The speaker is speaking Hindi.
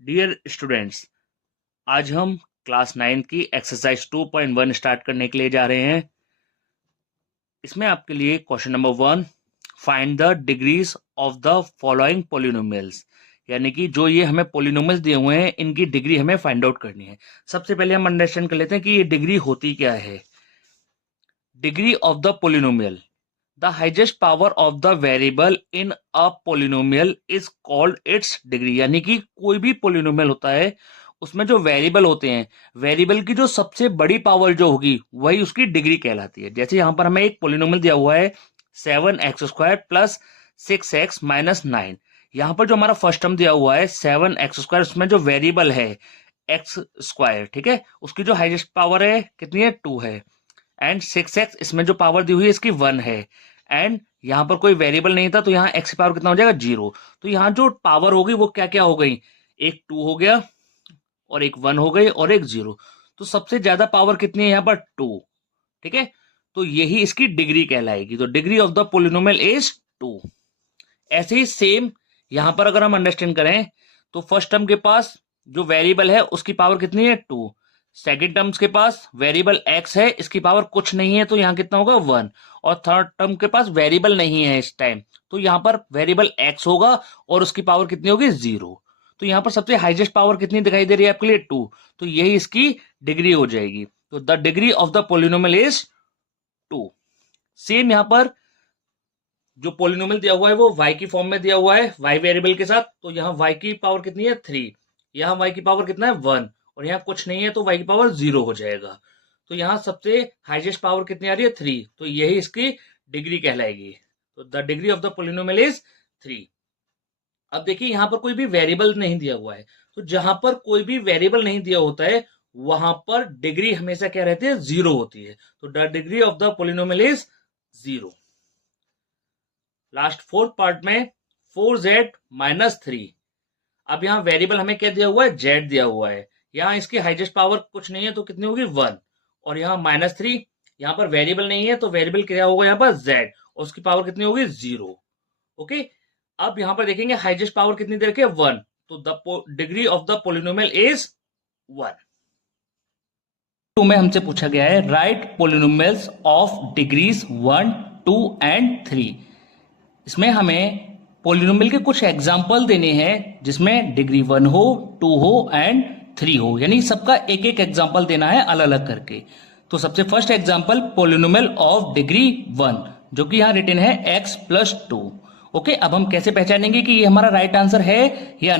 डियर स्टूडेंट्स, आज हम क्लास 9 की एक्सरसाइज 2.1 स्टार्ट करने के लिए जा रहे हैं। इसमें आपके लिए question number 1, find the degrees of the following polynomials, यानी कि जो ये हमें पोलिनोमियल्स दिए हुए हैं इनकी डिग्री हमें फाइंड आउट करनी है। सबसे पहले हम अंडरस्टैंड कर लेते हैं कि ये डिग्री होती क्या है। Degree of the polynomial, the highest power of the variable in a polynomial is called its degree, यानी कि कोई भी पोलिनोमियल होता है उसमें जो वेरिएबल होते हैं, वेरिएबल की जो सबसे बड़ी पावर जो होगी वही उसकी डिग्री कहलाती है। जैसे यहां पर हमें एक पोलिनोमियल दिया हुआ है 7x² प्लस 6x माइनस 9। यहां पर जो हमारा फर्स्ट टर्म दिया हुआ है 7x², उसमें जो वेरिएबल है x², ठीक है, उसकी जो हाइएस्ट पावर है कितनी है, 2 है। एंड 6x, इसमें जो पावर दी हुई है इसकी 1 है। एंड यहां पर कोई वेरिएबल नहीं था तो यहाँ x की पावर कितना हो जाएगा, 0। तो यहाँ जो पावर होगी वो क्या क्या हो गई, एक 2 हो गया और एक 1 हो गई और एक 0। तो सबसे ज्यादा पावर कितनी है यहाँ पर, 2, ठीक है। तो यही इसकी डिग्री कहलाएगी। तो degree of the polynomial is 2। ऐसे ही सेम यहां पर अगर हम अंडरस्टैंड करें तो फर्स्ट टर्म के पास जो वेरिएबल है उसकी पावर कितनी है, 2। सेकेंड टर्म्स के पास वेरिएबल x है, इसकी पावर कुछ नहीं है तो यहाँ कितना होगा, 1। और थर्ड टर्म के पास वेरिएबल नहीं है इस टाइम, तो यहाँ पर वेरिएबल x होगा और उसकी पावर कितनी होगी, 0। तो यहाँ पर सबसे हाईएस्ट पावर कितनी दिखाई दे रही है आपके लिए, 2। तो यही इसकी डिग्री हो जाएगी। तो the degree of the polynomial is 2। Same यहाँ पर जो पोलिनोमियल दिया हुआ है वो y की फॉर्म में दिया हुआ है, y वेरिएबल के साथ। तो यहाँ y की पावर कितनी है, 3। यहाँ y की पावर कितना है, 1। और यहाँ कुछ नहीं है तो y की पावर 0 हो जाएगा। तो यहाँ सबसे हाईएस्ट पावर कितनी आ रही है, 3। तो यही इसकी डिग्री कहलाएगी। तो the degree of the polynomial is 3। अब देखिए यहाँ पर कोई भी वेरिएबल नहीं दिया हुआ है, तो जहां पर कोई भी वेरिएबल नहीं दिया होता है वहां पर डिग्री हमेशा क्या रहती है, 0 होती है। तो the degree of the polynomial is 0। Last fourth part में 4z माइनस 3। अब यहाँ वेरिएबल हमें क्या दिया हुआ है, z दिया हुआ है। यहाँ इसकी हाईएस्ट पावर कुछ नहीं है तो कितनी होगी, 1। और यहाँ -3, यहाँ पर वेरिएबल नहीं है तो वेरिएबल क्या होगा यहाँ पर, z, और उसकी पावर कितनी होगी, 0। ओके, अब यहाँ पर देखेंगे हाईएस्ट पावर कितनी दे रखी है, 1। तो the degree of the polynomial is 1। Two में हमसे पूछा गया है write polynomials of degrees 1, 2 and 3। इसमें हमें पोलिनोमियल के कुछ एग्जाम्पल देने हैं जिसमें डिग्री 1 हो, 2 हो एंड 3 हो, यानी सबका एक एक एग्जाम्पल देना है अलग अलग करके। तो सबसे first example polynomial of degree 1, जो कि यहां रिटन है x + 2। ओके, अब हम कैसे पहचानेंगे कि ये हमारा राइट आंसर है या